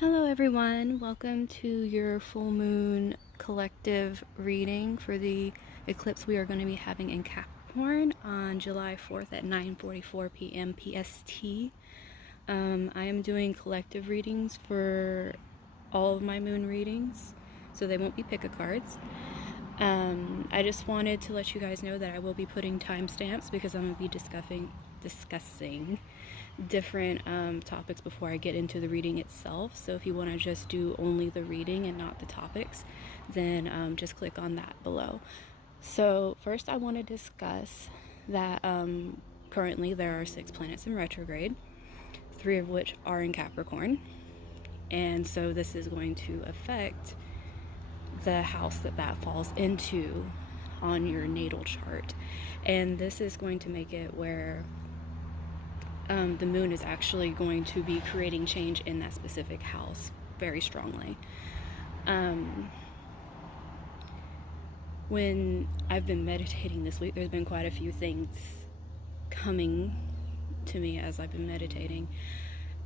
Hello everyone, welcome to your full moon collective reading for the eclipse we are going to be having in Capricorn on July 4th at 9:44 p.m. PST. I am doing collective readings for all of my moon readings, so they won't be pick-a-cards. I just wanted to let you guys know that I will be putting timestamps because I'm going to be discussing different topics before I get into the reading itself. So if you want to just do only the reading and not the topics, then just click on that below. So first I want to discuss that currently there are 6 planets in retrograde, 3 of which are in Capricorn, and so this is going to affect the house that falls into on your natal chart, and this is going to make it where the moon is actually going to be creating change in that specific house very strongly. When I've been meditating this week, there's been quite a few things coming to me as I've been meditating,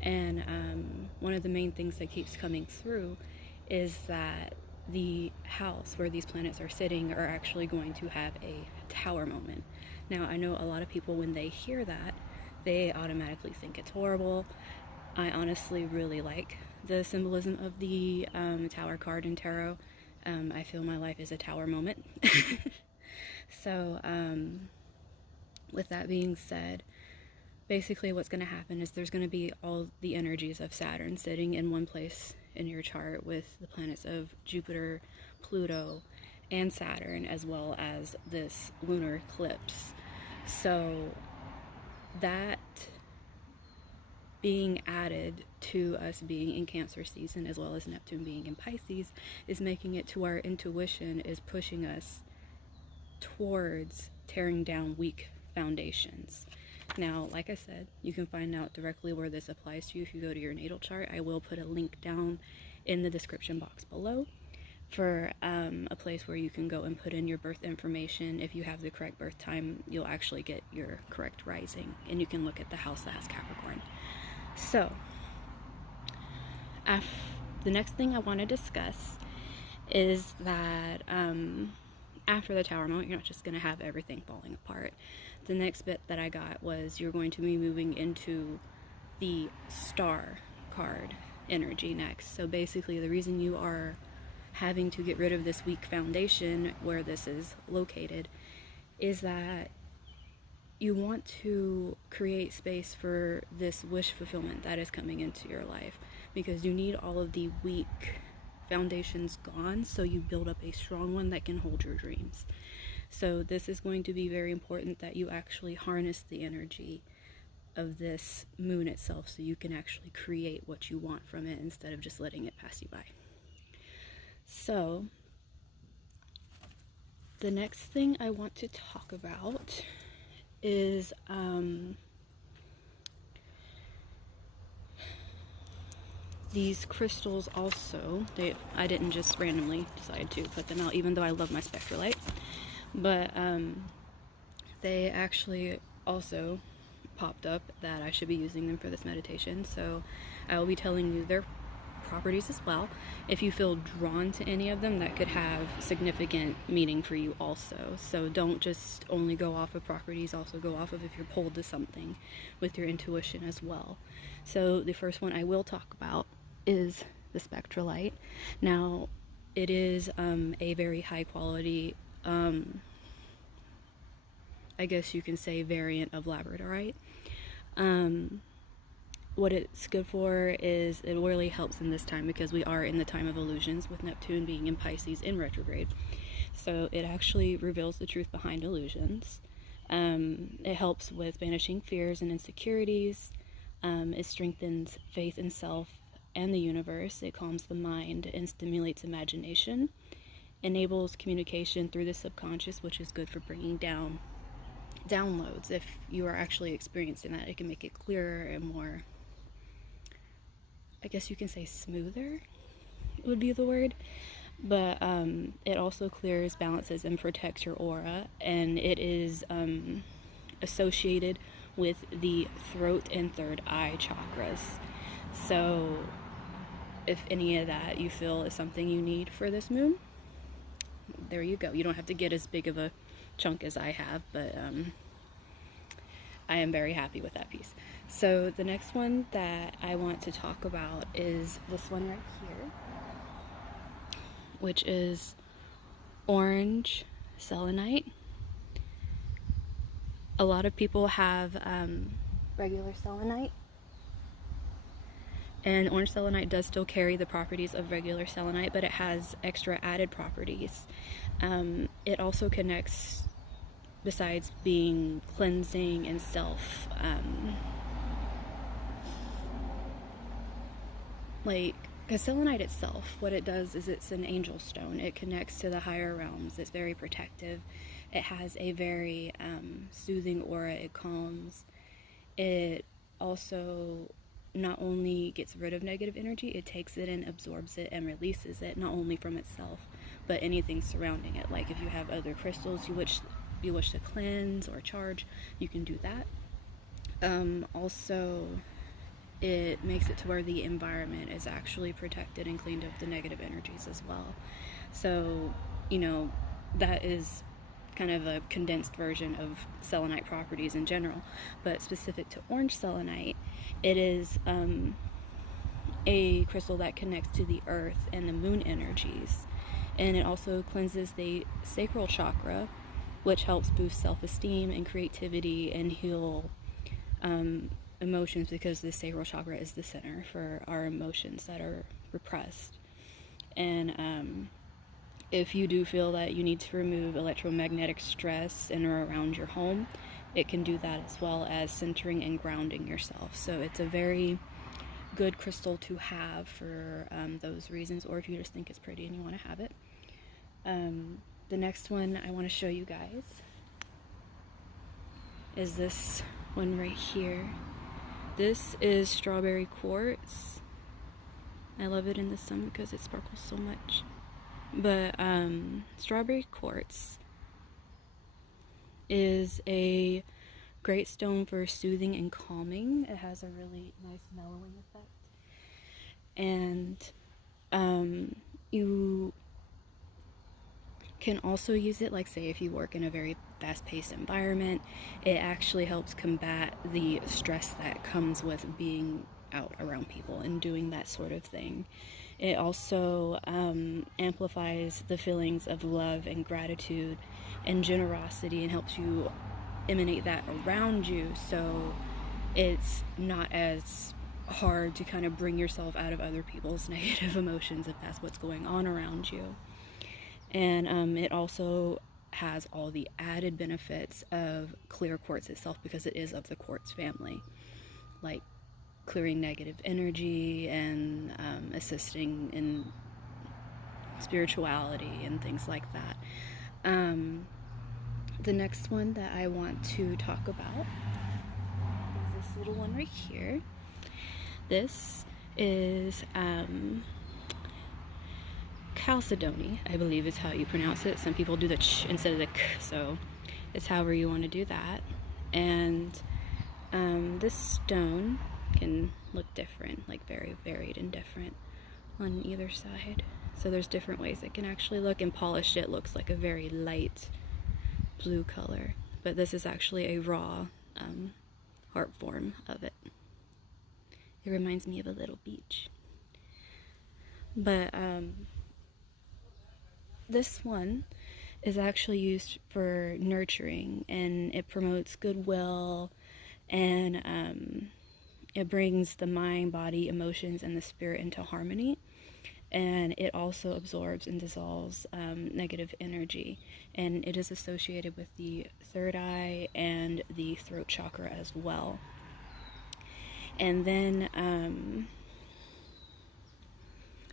and one of the main things that keeps coming through is that the house where these planets are sitting are actually going to have a tower moment. Now, I know a lot of people, when they hear that, they automatically think it's horrible. I honestly really like the symbolism of the tower card in tarot. I feel my life is a tower moment. So with that being said, basically what's going to happen is there's going to be all the energies of Saturn sitting in one place in your chart with the planets of Jupiter, Pluto, and Saturn, as well as this lunar eclipse. So that being added to us being in Cancer season, as well as Neptune being in Pisces, is making it to our intuition is pushing us towards tearing down weak foundations. Now, like I said, you can find out directly where this applies to you if you go to your natal chart. I will put a link down in the description box below for a place where you can go and put in your birth information. If you have the correct birth time, you'll actually get your correct rising, and you can look at the house that has Capricorn. So the next thing I want to discuss is that after the tower moment, you're not just going to have everything falling apart. The next bit that I got was you're going to be moving into the star card energy next. So basically the reason you are having to get rid of this weak foundation where this is located is that you want to create space for this wish fulfillment that is coming into your life, because you need all of the weak foundations gone so you build up a strong one that can hold your dreams. So this is going to be very important that you actually harness the energy of this moon itself so you can actually create what you want from it instead of just letting it pass you by. So the next thing I want to talk about is these crystals also. I didn't just randomly decide to put them out, even though I love my Spectrolite, but they actually also popped up that I should be using them for this meditation, so I will be telling you their properties as well. If you feel drawn to any of them, that could have significant meaning for you also. So don't just only go off of properties, also go off of if you're pulled to something with your intuition as well. So the first one I will talk about is the Spectrolite. Now, it is a very high quality, I guess you can say, variant of labradorite. What it's good for is it really helps in this time because we are in the time of illusions with Neptune being in Pisces in retrograde. So it actually reveals the truth behind illusions. It helps with banishing fears and insecurities. It strengthens faith in self and the universe. It calms the mind and stimulates imagination. Enables communication through the subconscious, which is good for bringing down downloads. If you are actually experiencing that, it can make it clearer and more, I guess you can say, smoother would be the word. But it also clears, balances, and protects your aura, and it is associated with the throat and third eye chakras. So if any of that you feel is something you need for this moon, there you go. You don't have to get as big of a chunk as I have, but I am very happy with that piece. So the next one that I want to talk about is this one right here, which is orange selenite. A lot of people have regular selenite, and orange selenite does still carry the properties of regular selenite, but it has extra added properties. It also connects, besides being cleansing and self, because selenite itself, what it does is it's an angel stone. It connects to the higher realms. It's very protective. It has a very soothing aura. It calms. It also not only gets rid of negative energy, it takes it and absorbs it and releases it, not only from itself, but anything surrounding it. Like if you have other crystals you wish to cleanse or charge, you can do that. Also, it makes it to where the environment is actually protected and cleaned of the negative energies as well. So, you know, that is kind of a condensed version of selenite properties in general, but specific to orange selenite, it is a crystal that connects to the earth and the moon energies, and it also cleanses the sacral chakra, which helps boost self-esteem and creativity and heal emotions, because the sacral chakra is the center for our emotions that are repressed. And if you do feel that you need to remove electromagnetic stress in or around your home, it can do that, as well as centering and grounding yourself. So it's a very good crystal to have for those reasons, or if you just think it's pretty and you want to have it. The next one I want to show you guys is this one right here. This is strawberry quartz. I love it in the sun because it sparkles so much. But strawberry quartz is a great stone for soothing and calming. It has a really nice mellowing effect. And you can also use it, like say if you work in a very fast-paced environment, it actually helps combat the stress that comes with being out around people and doing that sort of thing. It also amplifies the feelings of love and gratitude and generosity, and helps you emanate that around you, so it's not as hard to kind of bring yourself out of other people's negative emotions if that's what's going on around you. And it also has all the added benefits of clear quartz itself, because it is of the quartz family, like clearing negative energy and assisting in spirituality and things like that. The next one that I want to talk about is this little one right here. This is Chalcedony, I believe is how you pronounce it. Some people do the ch instead of the k, so it's however you want to do that. And this stone can look different, like very varied and different on either side. So there's different ways it can actually look, and polished it looks like a very light blue color, but this is actually a raw heart form of it. It reminds me of a little beach. But this one is actually used for nurturing, and it promotes goodwill, and it brings the mind, body, emotions, and the spirit into harmony. And it also absorbs and dissolves negative energy, and it is associated with the third eye and the throat chakra as well. And then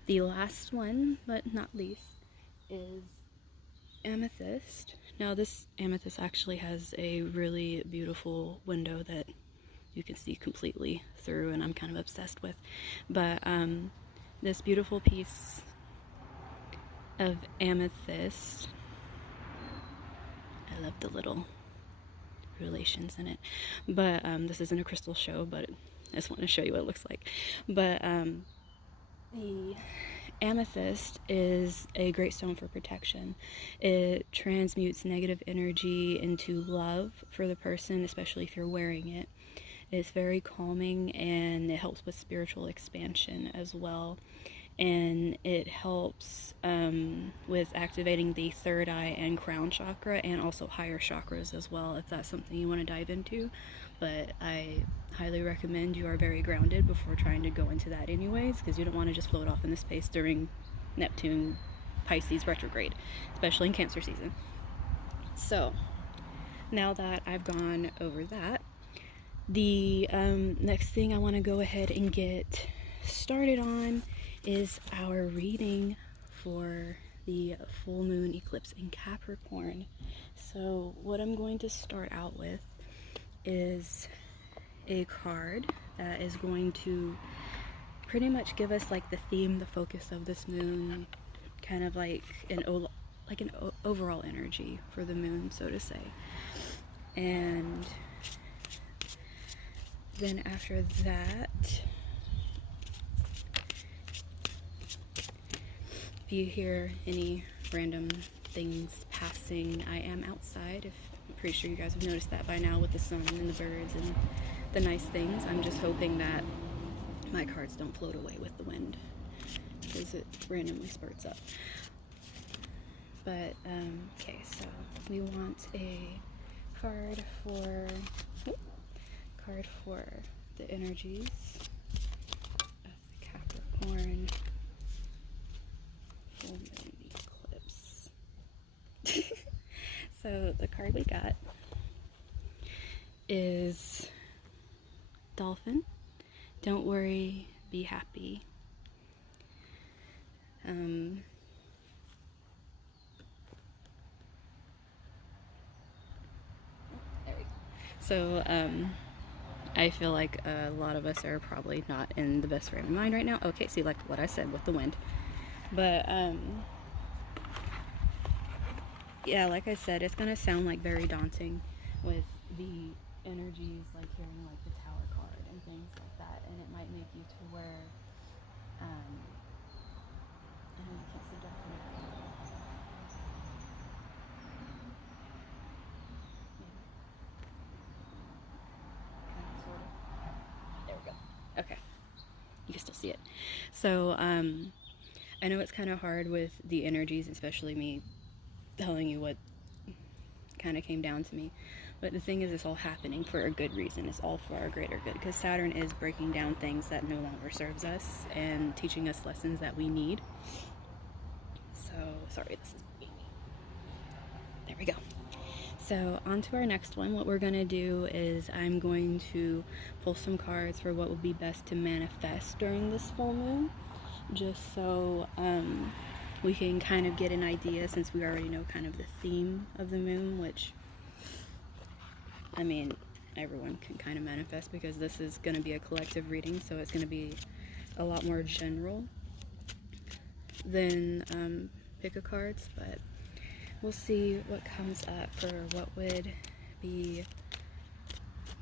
the last one, but not least, is Amethyst. Now this amethyst actually has a really beautiful window that you can see completely through, and I'm kind of obsessed with. But this beautiful piece of amethyst, I love the little relations in it, but this isn't a crystal show, but I just want to show you what it looks like. But The amethyst is a great stone for protection. It transmutes negative energy into love for the person, especially if you're wearing it. It's very calming, and it helps with spiritual expansion as well. And it helps with activating the third eye and crown chakra, and also higher chakras as well, if that's something you want to dive into. But I highly recommend you are very grounded before trying to go into that anyways, because you don't want to just float off into space during Neptune Pisces retrograde, especially in Cancer season. So now that I've gone over that, the next thing I want to go ahead and get started on is our reading for the full moon eclipse in Capricorn. So what I'm going to start out with is a card that is going to pretty much give us like the theme, the focus of this moon, kind of like an overall energy for the moon, so to say. And then after that, if you hear any random things passing, I am outside. I'm pretty sure you guys have noticed that by now with the sun and the birds and the nice things. I'm just hoping that my cards don't float away with the wind, because it randomly spurts up. But okay, so we want a card for the energies of the Capricorn full moon eclipse. So the card we got is Dolphin. Don't worry, be happy. There we go. So I feel like a lot of us are probably not in the best frame of mind right now. Okay, see, like what I said with the wind. But yeah, like I said, it's gonna sound like very daunting with the energies, like hearing like the Tower card and things like that, and it might make you to where I can't see definitely. There we go. Okay, you can still see it. So I know it's kind of hard with the energies, especially me telling you what kind of came down to me. But the thing is, it's all happening for a good reason. It's all for our greater good, because Saturn is breaking down things that no longer serves us and teaching us lessons that we need. So, sorry, this is me. There we go. So, on to our next one. What we're going to do is I'm going to pull some cards for what will be best to manifest during this full moon, just so we can kind of get an idea, since we already know kind of the theme of the moon, which, I mean, everyone can kind of manifest, because this is going to be a collective reading, so it's going to be a lot more general than pick a cards, but we'll see what comes up for what would be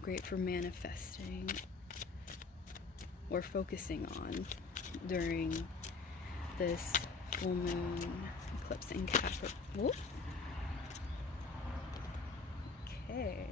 great for manifesting or focusing on during this full moon eclipse in Capricorn. Okay.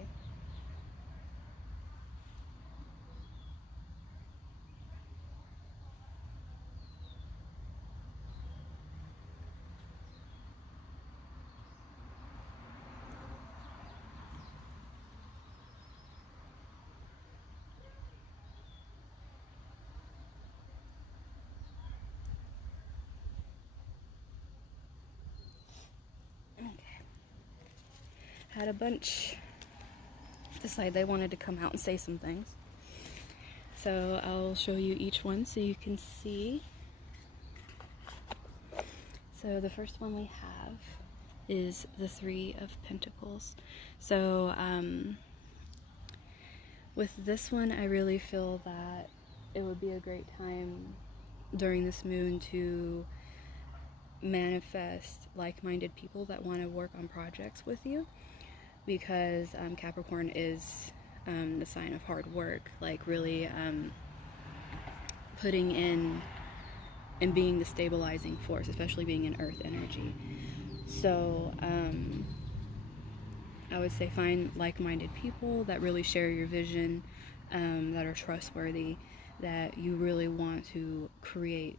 Had a bunch decide they wanted to come out and say some things. So I'll show you each one so you can see. So the first one we have is the Three of Pentacles. So with this one, I really feel that it would be a great time during this moon to manifest like-minded people that want to work on projects with you, because Capricorn is the sign of hard work, like really putting in and being the stabilizing force, especially being in earth energy. So I would say find like-minded people that really share your vision, that are trustworthy, that you really want to create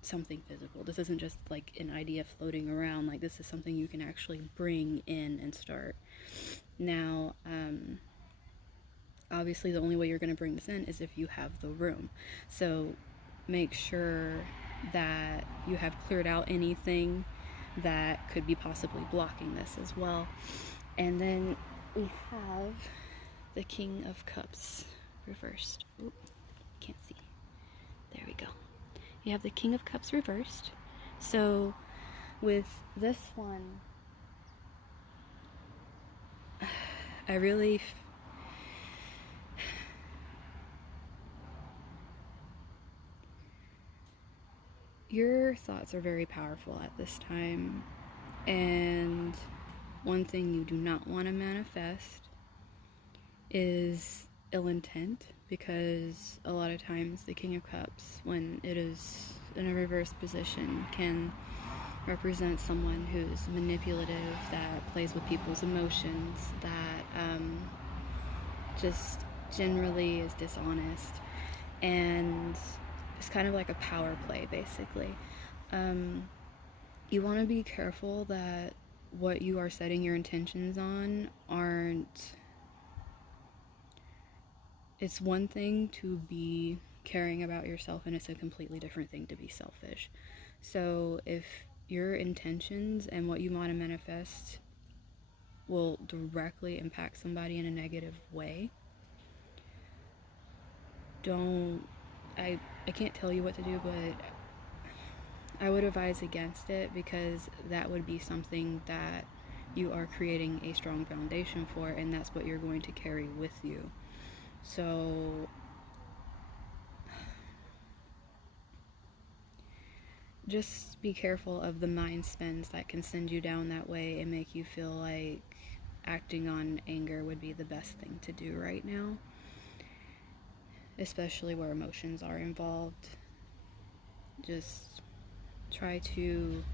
something physical. This isn't just like an idea floating around. Like, this is something you can actually bring in and start. Now, obviously the only way you're going to bring this in is if you have the room. So make sure that you have cleared out anything that could be possibly blocking this as well. And then we have the King of Cups reversed. Oop, can't see. There we go. You have the King of Cups reversed. So with this one, I really your thoughts are very powerful at this time, and one thing you do not want to manifest is ill intent, because a lot of times the King of Cups, when it is in a reversed position, can represent someone who's manipulative, that plays with people's emotions, that just generally is dishonest, and it's kind of like a power play, basically. You want to be careful that what you are setting your intentions on aren't... It's one thing to be caring about yourself, and it's a completely different thing to be selfish. So if your intentions and what you want to manifest will directly impact somebody in a negative way, I can't tell you what to do, but I would advise against it, because that would be something that you are creating a strong foundation for, and that's what you're going to carry with you. So just be careful of the mind spins that can send you down that way and make you feel like acting on anger would be the best thing to do right now, especially where emotions are involved. Just try to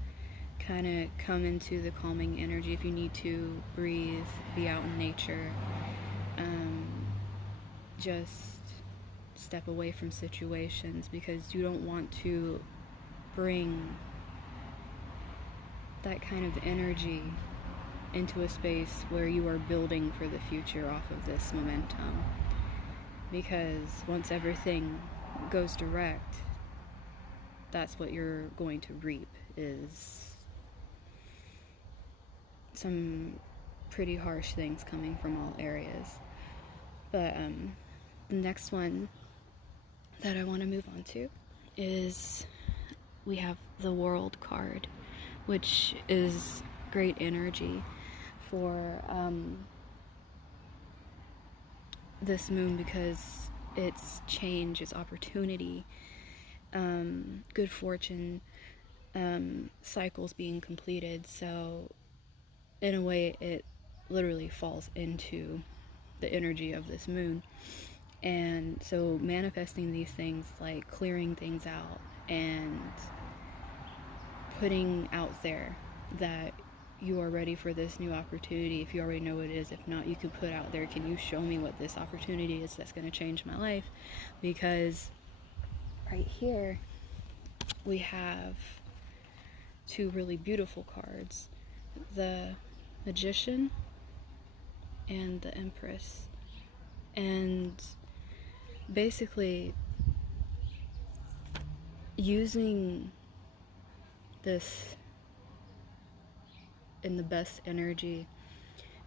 kind of come into the calming energy. If you need to breathe, be out in nature, just step away from situations, because you don't want to bring that kind of energy into a space where you are building for the future off of this momentum. Because once everything goes direct, that's what you're going to reap, is some pretty harsh things coming from all areas. But the next one that I want to move on to is we have the World card, which is great energy for this moon, because it's change, it's opportunity, good fortune, cycles being completed. So in a way, it literally falls into the energy of this moon. And so manifesting these things, like clearing things out and putting out there that you are ready for this new opportunity. If you already know what it is, if not, you can put out there, can you show me what this opportunity is that's going to change my life? Because right here we have two really beautiful cards, the Magician and the Empress. And basically using this in the best energy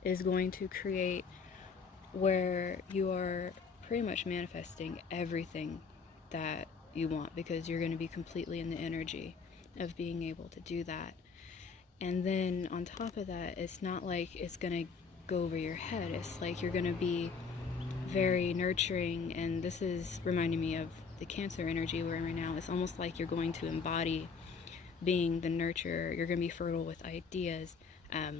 is going to create where you are pretty much manifesting everything that you want, because you're going to be completely in the energy of being able to do that. And then on top of that, it's not like it's going to go over your head. It's like you're going to be very nurturing, and this is reminding me of the Cancer energy we're in right now. It's almost like you're going to embody being the nurturer. You're going to be fertile with ideas. I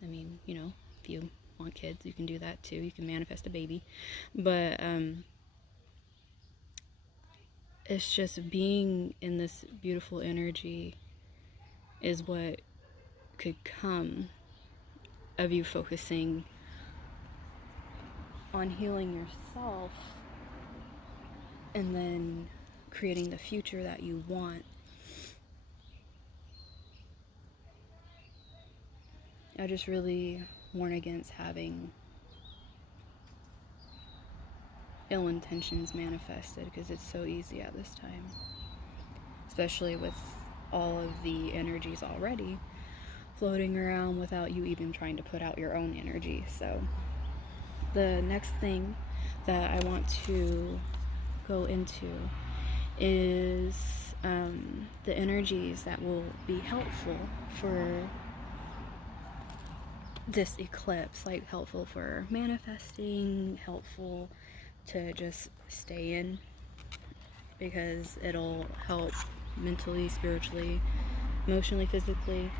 mean, you know, if you want kids, you can do that too. You can manifest a baby. But it's just being in this beautiful energy is what could come of you focusing on healing yourself and then creating the future that you want. I just really warn against having ill intentions manifested, because it's so easy at this time, especially with all of the energies already floating around without you even trying to put out your own energy. So the next thing that I want to go into is the energies that will be helpful for this eclipse, like helpful for manifesting, helpful to just stay in, because it'll help mentally, spiritually, emotionally, physically.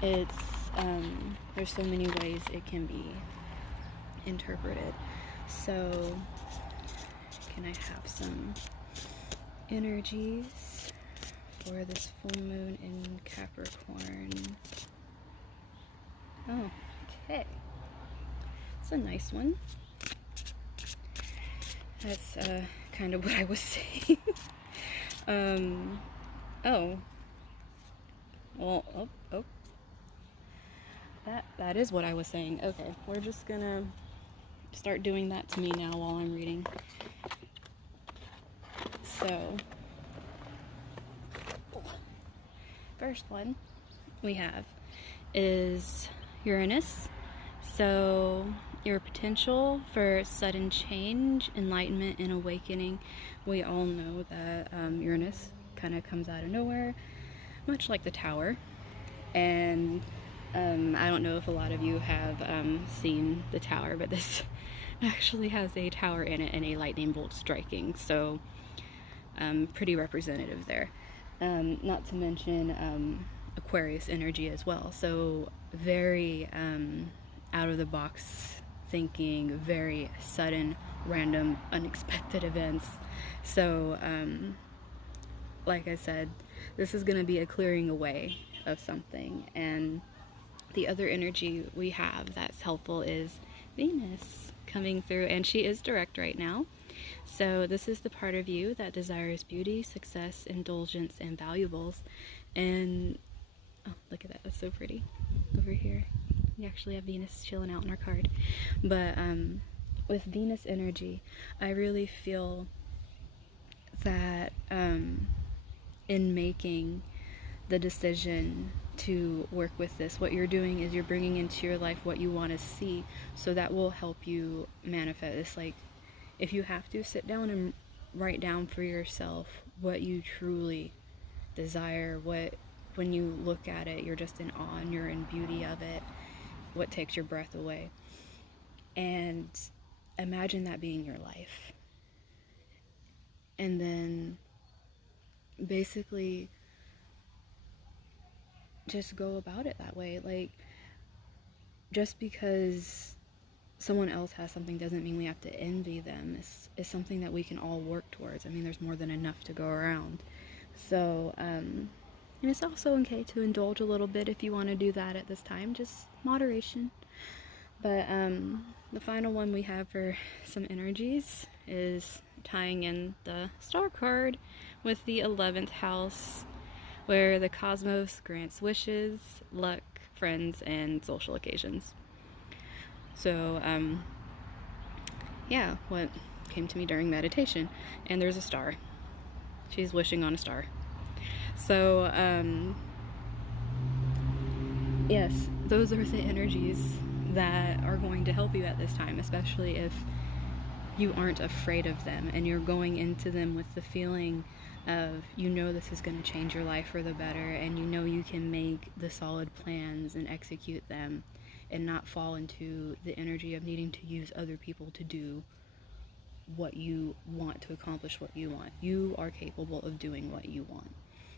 It's there's so many ways it can be interpreted. So can I have some energies for this full moon in Capricorn? Oh, okay. It's a nice one. That's kind of what I was saying. Oh. Well, oh. That is what I was saying. Okay, we're just gonna start doing that to me now while I'm reading. So, first one we have is Uranus. So, your potential for sudden change, enlightenment, and awakening. We all know that Uranus kind of comes out of nowhere, much like the Tower. And I don't know if a lot of you have seen the Tower, but this actually has a tower in it and a lightning bolt striking. So, pretty representative there. Not to mention Aquarius energy as well. So, very out of the box thinking, very sudden, random, unexpected events. So, like I said, this is going to be a clearing away of something. And the other energy we have that's helpful is Venus coming through, and she is direct right now. So this is the part of you that desires beauty, success, indulgence, and valuables. And oh, look at that, that's so pretty over here. We actually have Venus chilling out in our card. But with Venus energy, I really feel that in making the decision to work with this, what you're doing is you're bringing into your life what you want to see, so that will help you manifest. It's like, if you have to, sit down and write down for yourself what you truly desire, what, when you look at it, you're just in awe and you're in beauty of it, what takes your breath away. And imagine that being your life. And then basically just go about it that way. Like, just because someone else has something doesn't mean we have to envy them. It's something that we can all work towards. I mean, there's more than enough to go around. So, and it's also okay to indulge a little bit if you want to do that at this time, just moderation. But the final one we have for some energies is tying in the star card with the 11th house, where the cosmos grants wishes, luck, friends, and social occasions. So, yeah, what came to me during meditation, and there's a star. She's wishing on a star. So, yes, those are the energies that are going to help you at this time, especially if you aren't afraid of them and you're going into them with the feeling of, you know, this is going to change your life for the better, and you know you can make the solid plans and execute them and not fall into the energy of needing to use other people to do what you want, to accomplish what you want. You are capable of doing what you want.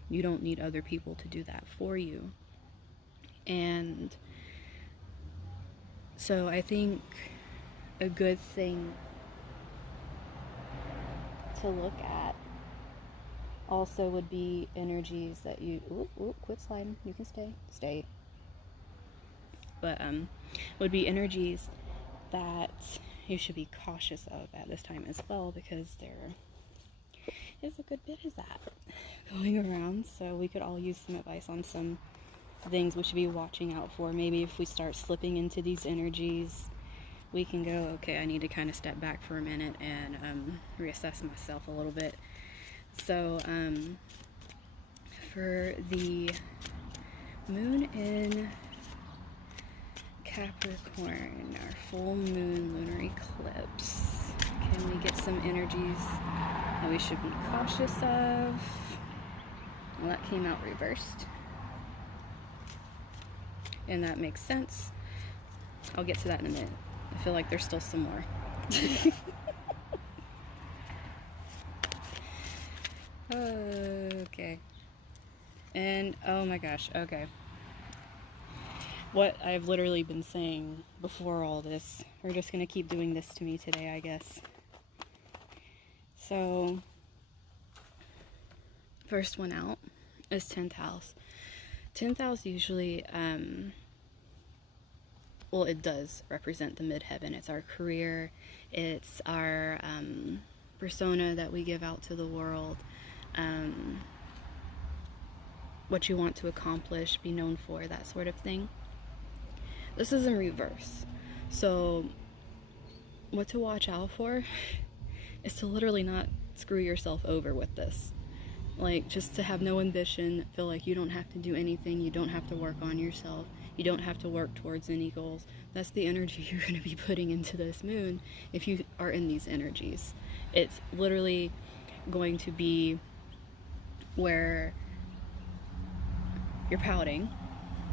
You don't need other people to do that for you. And so I think a good thing to look at Also would be energies that you, quit sliding, you can stay. But would be energies that you should be cautious of at this time as well, because there is a good bit of that going around. So we could all use some advice on some things we should be watching out for. Maybe if we start slipping into these energies, we can go, okay, I need to kind of step back for a minute and reassess myself a little bit. So for the moon in Capricorn, our full moon lunar eclipse, can we get some energies that we should be cautious of? Well, that came out reversed, and that makes sense. I'll get to that in a minute. I feel like there's still some more. Okay. And oh my gosh, okay. What I've literally been saying before all this, we're just gonna keep doing this to me today, I guess. So, first one out is 10th house. 10th house usually, well, it does represent the midheaven. It's our career, it's our persona that we give out to the world, what you want to accomplish, be known for, that sort of thing. This is in reverse. So what to watch out for is to literally not screw yourself over with this. Like, just to have no ambition, feel like you don't have to do anything, you don't have to work on yourself, you don't have to work towards any goals. That's the energy you're going to be putting into this moon if you are in these energies. It's literally going to be where you're pouting,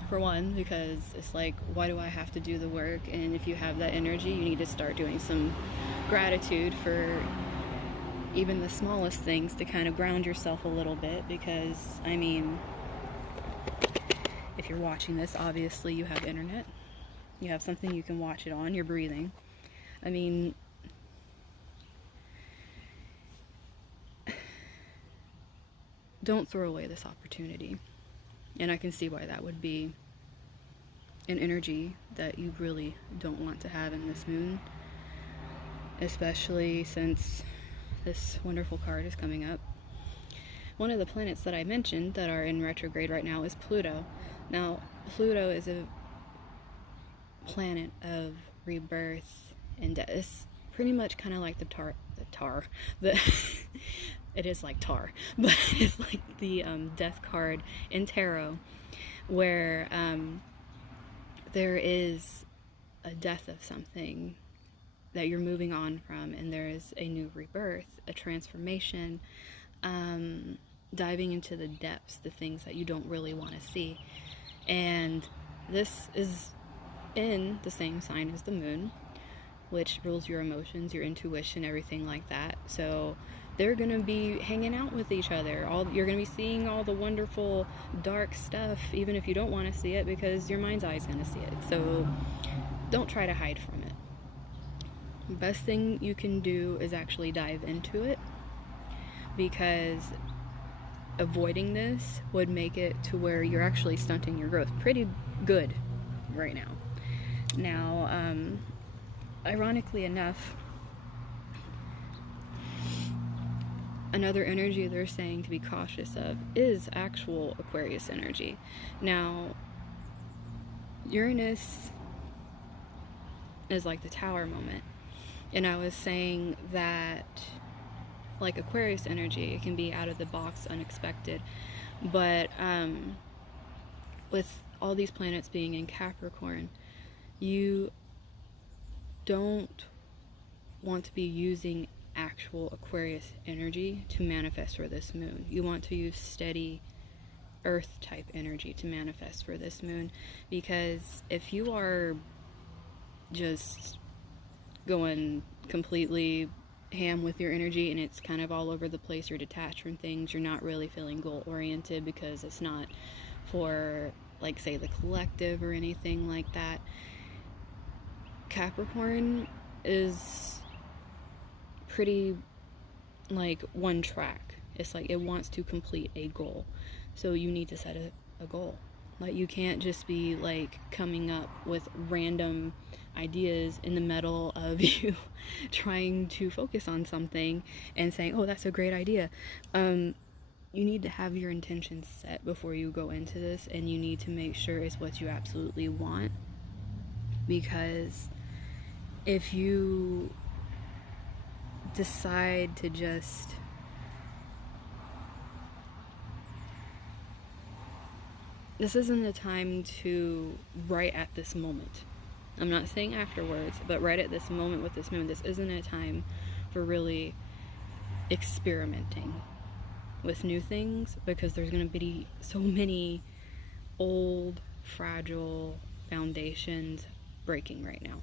for one, because it's like, why do I have to do the work? And if you have that energy, you need to start doing some gratitude for even the smallest things to kind of ground yourself a little bit, because, I mean, if you're watching this, obviously you have internet, you have something you can watch it on, you're breathing. I mean, don't throw away this opportunity. And I can see why that would be an energy that you really don't want to have in this moon, especially since this wonderful card is coming up. One of the planets that I mentioned that are in retrograde right now is Pluto. Now, Pluto is a planet of rebirth and death. It's pretty much kind of like it is like tar, but it's like the death card in tarot, where there is a death of something that you're moving on from, and there is a new rebirth, a transformation, diving into the depths, the things that you don't really want to see. And this is in the same sign as the moon, which rules your emotions, your intuition, everything like that. So they're gonna be hanging out with each other. You're gonna be seeing all the wonderful dark stuff, even if you don't want to see it, because your mind's eye is gonna see it. So don't try to hide from it. The best thing you can do is actually dive into it, because avoiding this would make it to where you're actually stunting your growth pretty good right now. Now, ironically enough, another energy they're saying to be cautious of is actual Aquarius energy. Now, Uranus is like the tower moment. And I was saying that, like Aquarius energy, it can be out of the box, unexpected. But with all these planets being in Capricorn, you don't want to be using actual Aquarius energy to manifest for this moon. You want to use steady earth type energy to manifest for this moon, because if you are just going completely ham with your energy and it's kind of all over the place, you're detached from things, you're not really feeling goal oriented because it's not for, like, say, the collective or anything like that. Capricorn is pretty like one track. It's like it wants to complete a goal. So you need to set a goal. Like, you can't just be like coming up with random ideas in the middle of you trying to focus on something and saying, oh, that's a great idea. You need to have your intentions set before you go into this, and you need to make sure it's what you absolutely want. Because if you decide to just this isn't the time to right at this moment. I'm not saying afterwards, but right at this moment with this moon, this isn't a time for really experimenting with new things, because there's going to be so many old, fragile foundations breaking right now.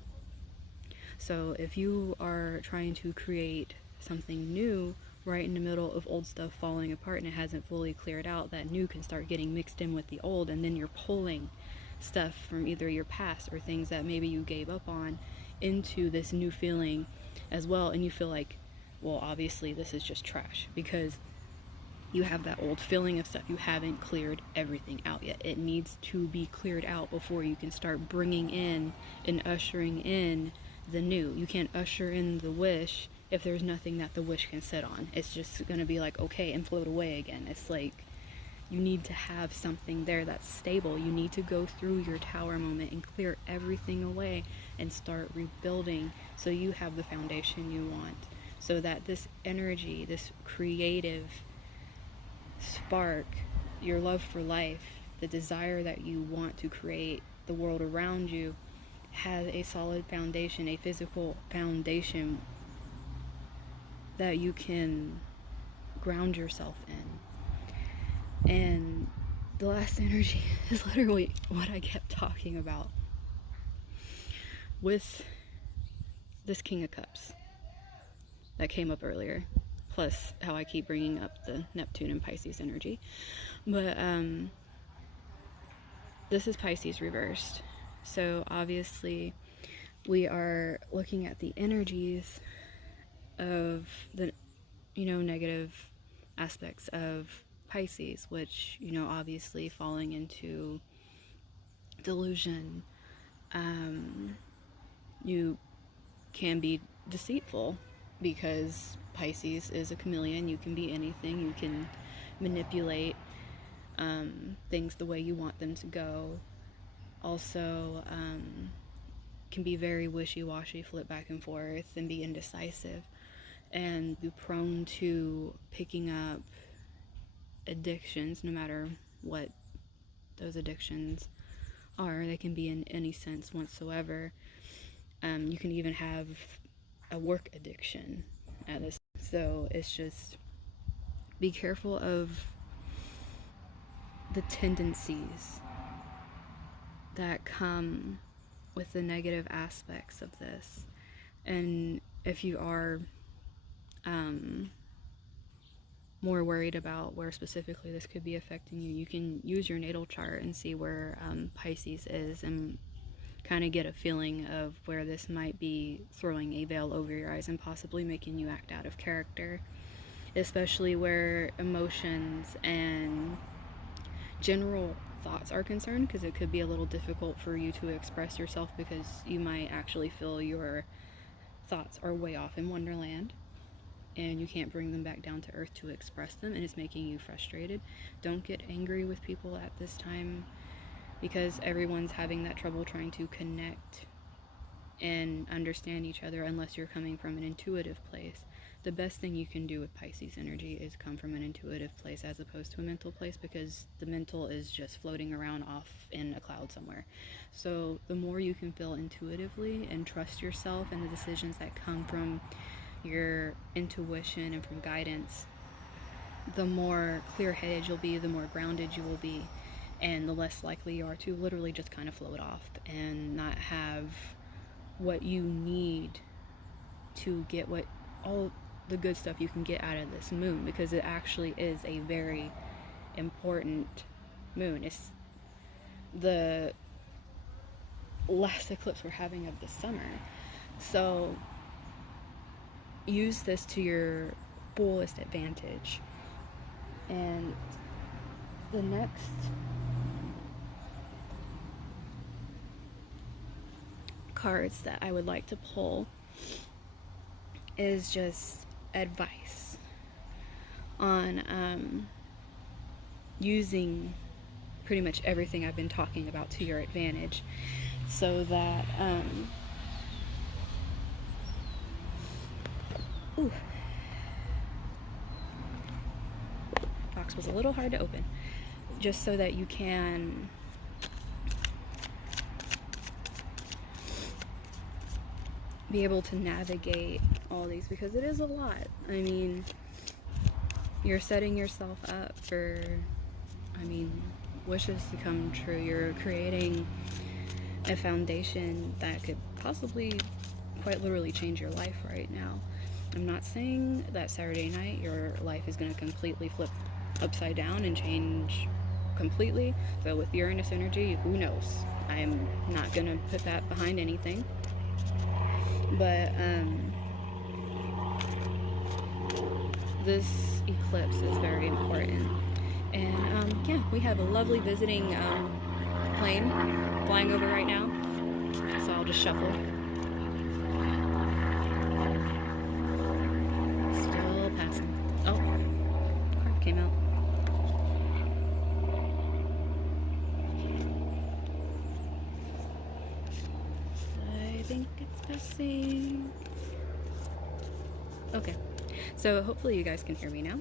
So if you are trying to create something new right in the middle of old stuff falling apart and it hasn't fully cleared out, that new can start getting mixed in with the old, and then you're pulling stuff from either your past or things that maybe you gave up on into this new feeling as well. And you feel like, well, obviously this is just trash, because you have that old feeling of stuff. You haven't cleared everything out yet. It needs to be cleared out before you can start bringing in and ushering in the new. You can't usher in the wish if there's nothing that the wish can sit on. It's just going to be like, okay, and float away again. It's like, you need to have something there that's stable. You need to go through your tower moment and clear everything away and start rebuilding, so you have the foundation you want, so that this energy, this creative spark, your love for life, the desire that you want to create the world around you, has a solid foundation, a physical foundation that you can ground yourself in. And the last energy is literally what I kept talking about with this King of Cups that came up earlier, plus how I keep bringing up the Neptune and Pisces energy. But this is Pisces reversed. So obviously we are looking at the energies of the, negative aspects of Pisces, which, obviously falling into delusion. You can be deceitful, because Pisces is a chameleon. You can be anything. You can manipulate things the way you want them to go. Also, can be very wishy-washy, flip back and forth, and be indecisive, and be prone to picking up addictions, no matter what those addictions are. They can be in any sense whatsoever. You can even have a work addiction at this. So it's just, be careful of the tendencies that come with the negative aspects of this. And if you are more worried about where specifically this could be affecting you, you can use your natal chart and see where Pisces is, and kind of get a feeling of where this might be throwing a veil over your eyes and possibly making you act out of character, especially where emotions and general thoughts are concerned, because it could be a little difficult for you to express yourself, because you might actually feel your thoughts are way off in Wonderland and you can't bring them back down to earth to express them, and it's making you frustrated. Don't get angry with people at this time, because everyone's having that trouble trying to connect and understand each other unless you're coming from an intuitive place. The best thing you can do with Pisces energy is come from an intuitive place as opposed to a mental place, because the mental is just floating around off in a cloud somewhere. So the more you can feel intuitively and trust yourself and the decisions that come from your intuition and from guidance, the more clear-headed you'll be, the more grounded you will be, and the less likely you are to literally just kind of float off and not have what you need to get what all the good stuff you can get out of this moon, because it actually is a very important moon. It's the last eclipse we're having of the summer. So use this to your fullest advantage. And the next cards that I would like to pull is just advice on using pretty much everything I've been talking about to your advantage, so that box was a little hard to open, just so that you can be able to navigate all these, because it is a lot. I mean, you're setting yourself up for, wishes to come true. You're creating a foundation that could possibly quite literally change your life right now. I'm not saying that Saturday night your life is going to completely flip upside down and change completely. So with Uranus energy, who knows? I'm not going to put that behind anything. But this eclipse is very important. And yeah, we have a lovely visiting plane flying over right now. So I'll just shuffle. Still passing. Oh, card came out. I think it's passing. Okay, so hopefully you guys can hear me now.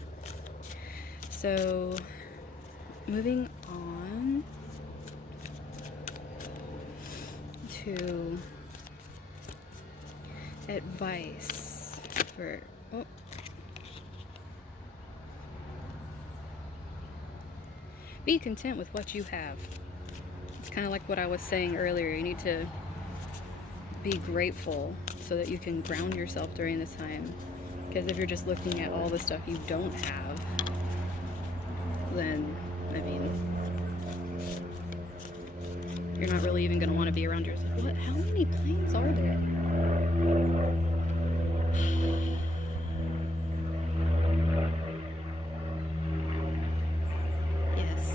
So moving on to advice for be content with what you have. It's kind of like what I was saying earlier. You need to be grateful so that you can ground yourself during this time. Because if you're just looking at all the stuff you don't have, then, you're not really even going to want to be around yourself. What? How many planes are there? Yes.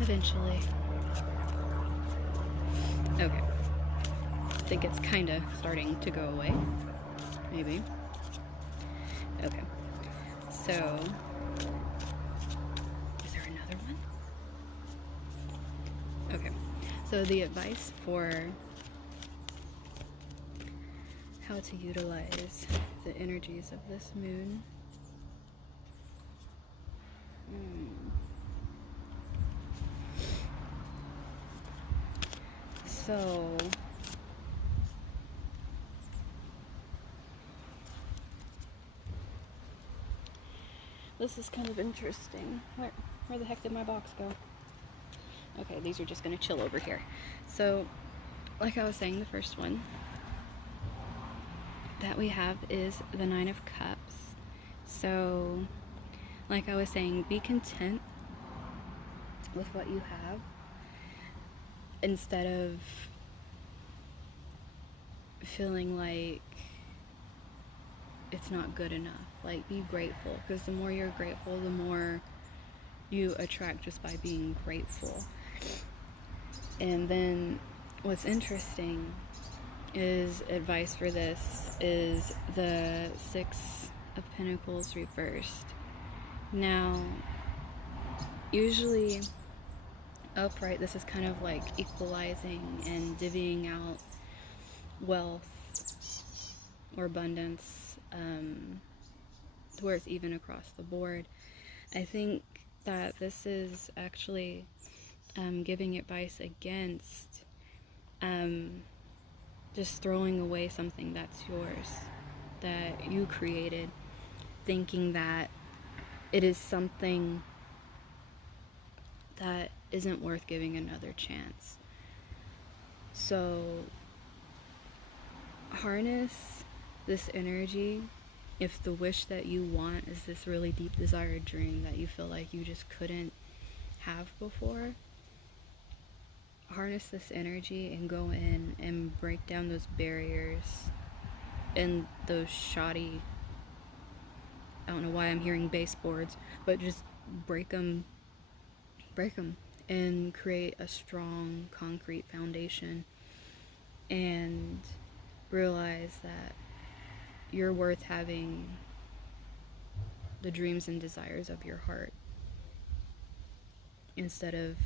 Eventually. Okay. I think it's kind of starting to go away. Maybe. Okay. So, is there another one? Okay. So the advice for how to utilize the energies of this moon. So, this is kind of interesting. Where the heck did my box go? Okay, these are just going to chill over here. So, like I was saying, the first one that we have is the Nine of Cups. So, like I was saying, be content with what you have instead of feeling like it's not good enough. Like, be grateful, because the more you're grateful, the more you attract just by being grateful. And then what's interesting is advice for this is the Six of Pentacles reversed. Now, usually upright, this is kind of like equalizing and divvying out wealth or abundance, to where it's even across the board. I think that this is actually giving advice against just throwing away something that's yours, that you created, thinking that it is something that isn't worth giving another chance. So harness this energy. If the wish that you want is this really deep desired dream that you feel like you just couldn't have before, harness this energy and go in and break down those barriers and those shoddy, I don't know why I'm hearing baseboards, but just break them, and create a strong concrete foundation, and realize that you're worth having the dreams and desires of your heart, instead of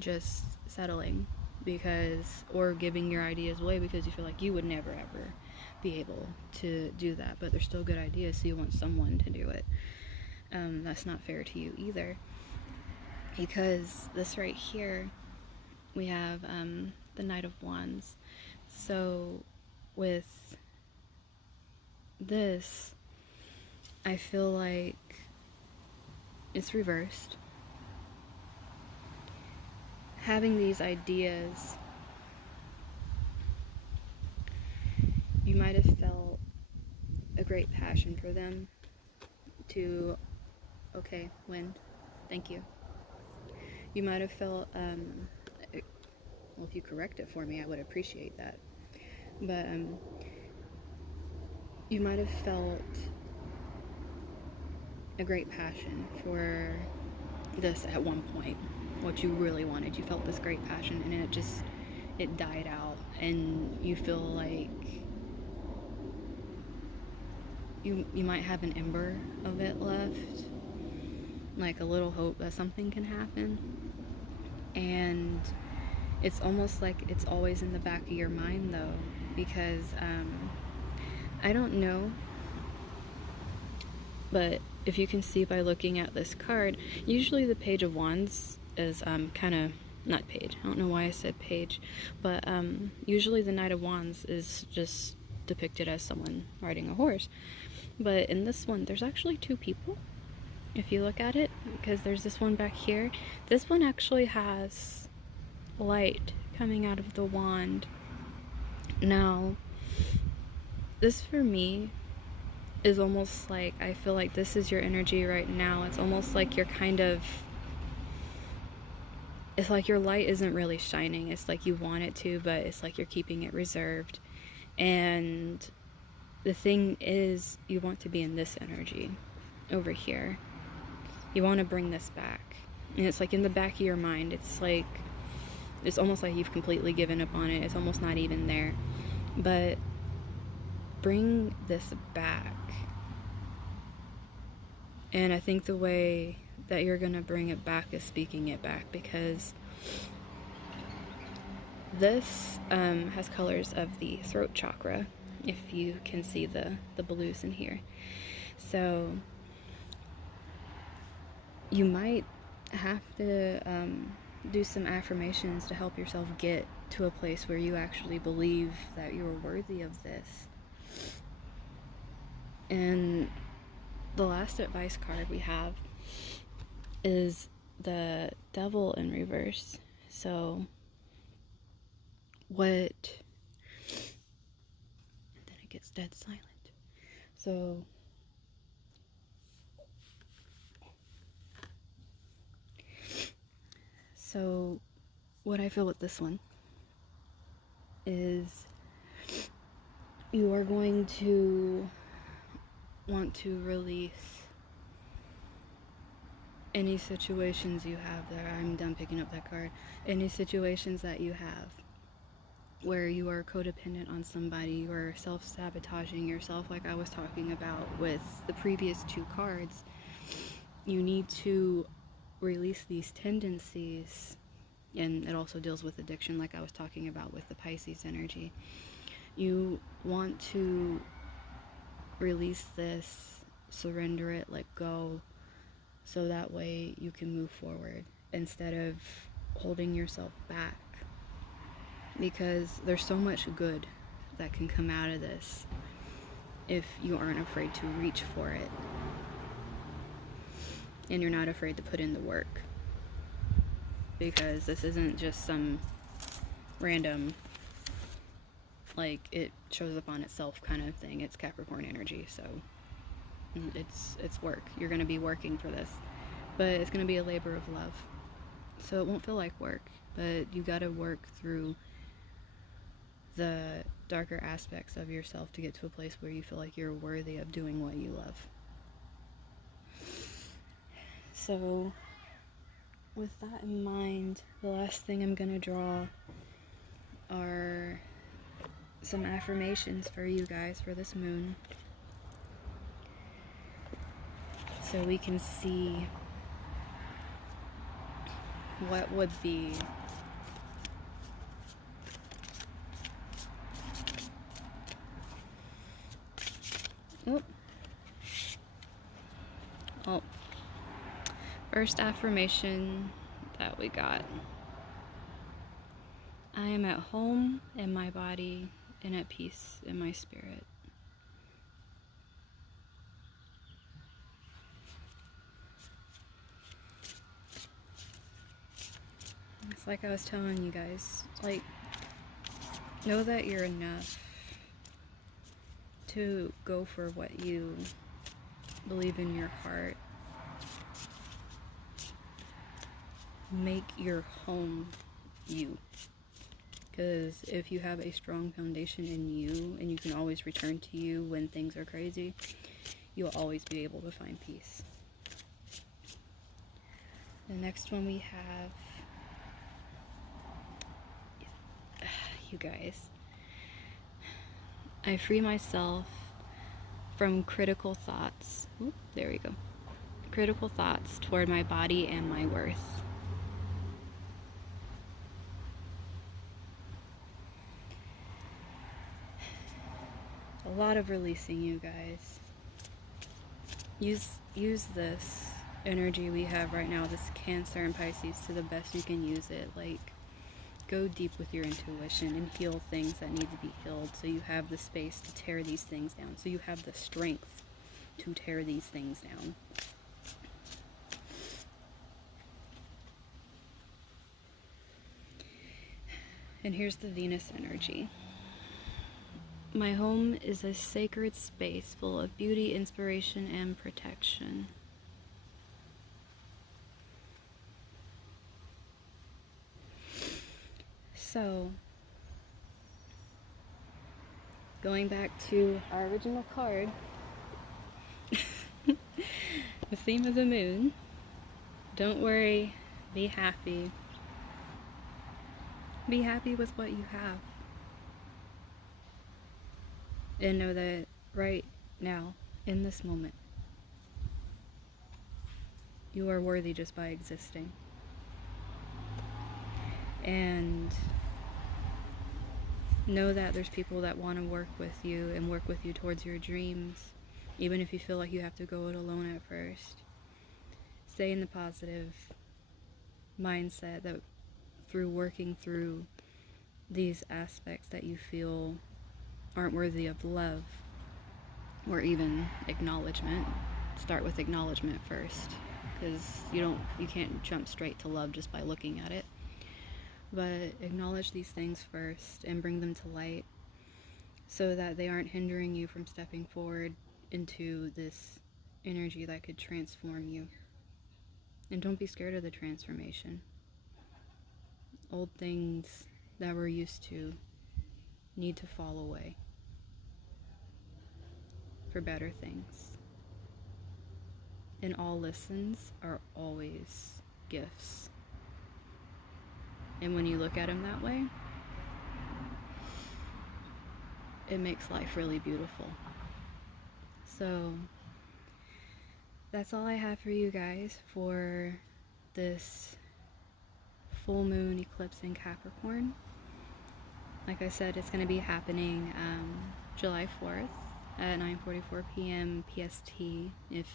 just settling or giving your ideas away because you feel like you would never ever be able to do that, but they're still good ideas, so you want someone to do it. That's not fair to you either, because this right here, we have the Knight of Wands. So with this, I feel like it's reversed. Having these ideas, you might have felt a great passion for them to, okay, wind, thank you. You might have felt, well, if you correct it for me, I would appreciate that. But you might have felt a great passion for this at one point, what you really wanted. You felt this great passion, and it died out, and you feel like you might have an ember of it left, like a little hope that something can happen. And it's almost like it's always in the back of your mind, though, because I don't know, but if you can see by looking at this card, usually the Page of Wands is kind of, not page, I don't know why I said page, but usually the Knight of Wands is just depicted as someone riding a horse. But in this one, there's actually two people, if you look at it, because there's this one back here. This one actually has light coming out of the wand. Now, this for me is almost like, I feel like this is your energy right now. It's almost like you're kind of, it's like your light isn't really shining. It's like you want it to, but it's like you're keeping it reserved. And the thing is, you want to be in this energy over here. You want to bring this back. And it's like in the back of your mind, it's like, it's almost like you've completely given up on it. It's almost not even there. But bring this back. And I think the way that you're going to bring it back is speaking it back, because this has colors of the throat chakra, if you can see the blues in here. So you might have to do some affirmations to help yourself get to a place where you actually believe that you're worthy of this. And the last advice card we have is the Devil in reverse. So what, and then it gets dead silent. So what I feel with this one is you are going to want to release any situations you have there. I'm done picking up that card. Any situations that you have where you are codependent on somebody, you are self-sabotaging yourself, like I was talking about with the previous two cards. You need to release these tendencies, and it also deals with addiction, like I was talking about with the Pisces energy. You want to release this, surrender it, let go, so that way you can move forward instead of holding yourself back, because there's so much good that can come out of this if you aren't afraid to reach for it, and you're not afraid to put in the work, because this isn't just some random, like, it shows up on itself kind of thing. It's Capricorn energy, so it's work. You're going to be working for this, but it's going to be a labor of love, so it won't feel like work, but you got to work through the darker aspects of yourself to get to a place where you feel like you're worthy of doing what you love. So with that in mind, the last thing I'm gonna draw are some affirmations for you guys for this moon, so we can see what would be first affirmation that we got. I am at home in my body and at peace in my spirit. It's like I was telling you guys, like, know that you're enough to go for what you believe in your heart. Make your home you. Because if you have a strong foundation in you, and you can always return to you when things are crazy, you'll always be able to find peace. The next one we have, you guys, I free myself from critical thoughts. Oop, there we go. Critical thoughts toward my body and my worth. A lot of releasing, you guys. Use this energy we have right now, this Cancer and Pisces, to the best you can use it. Like, go deep with your intuition and heal things that need to be healed, so you have the space to tear these things down, so you have the strength to tear these things down. And here's the Venus energy. My home is a sacred space full of beauty, inspiration, and protection. So, going back to our original card, the theme of the moon, don't worry, be happy. Be happy with what you have. And know that right now, in this moment, you are worthy just by existing. And know that there's people that want to work with you and work with you towards your dreams, even if you feel like you have to go it alone at first. Stay in the positive mindset that through working through these aspects that you feel aren't worthy of love or even acknowledgement. Start with acknowledgement first, because you can't jump straight to love just by looking at it. But acknowledge these things first and bring them to light, so that they aren't hindering you from stepping forward into this energy that could transform you. And don't be scared of the transformation. Old things that we're used to need to fall away for better things. And all lessons are always gifts. And when you look at them that way, it makes life really beautiful. So that's all I have for you guys for this full moon eclipse in Capricorn. Like I said, it's going to be happening July 4th at 9:44 p.m. PST. If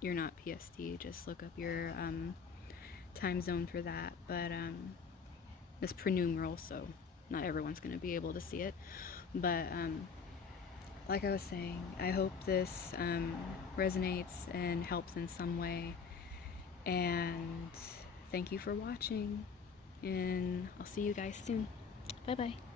you're not PST, just look up your time zone for that. But it's prenumeral, so not everyone's going to be able to see it. But like I was saying, I hope this resonates and helps in some way. And thank you for watching, and I'll see you guys soon. Bye bye.